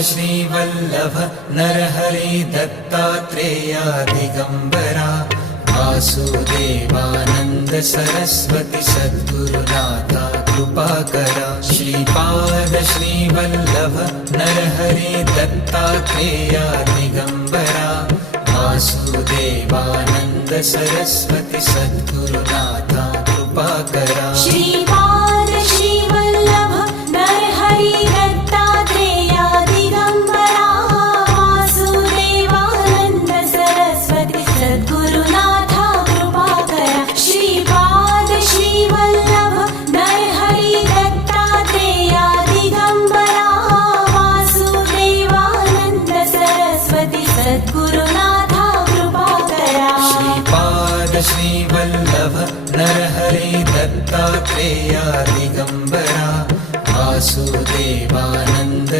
Shrivallabh Narhari Dattatreya Digambara Vasudevanand Saraswati सद्गुरुनाथा कृपाकरा। Shripad Shrivallabh Narhari Dattatreya Digambara Vasudevanand Saraswati सद्गुरुनाथा कृपाकरा। Shripad Shrivallabh Narhari Dattatreya Digambara Vasudevanand Saraswati सद्गुरुनाथा कृपाकरा। Shripad Shrivallabh Narhari Dattatreya Digambara Vasudevanand Saraswati सद्गुरुनाथा कृपाकरा। Shripad Shrivallabh Narhari Dattatreya Digambara Vasudevanand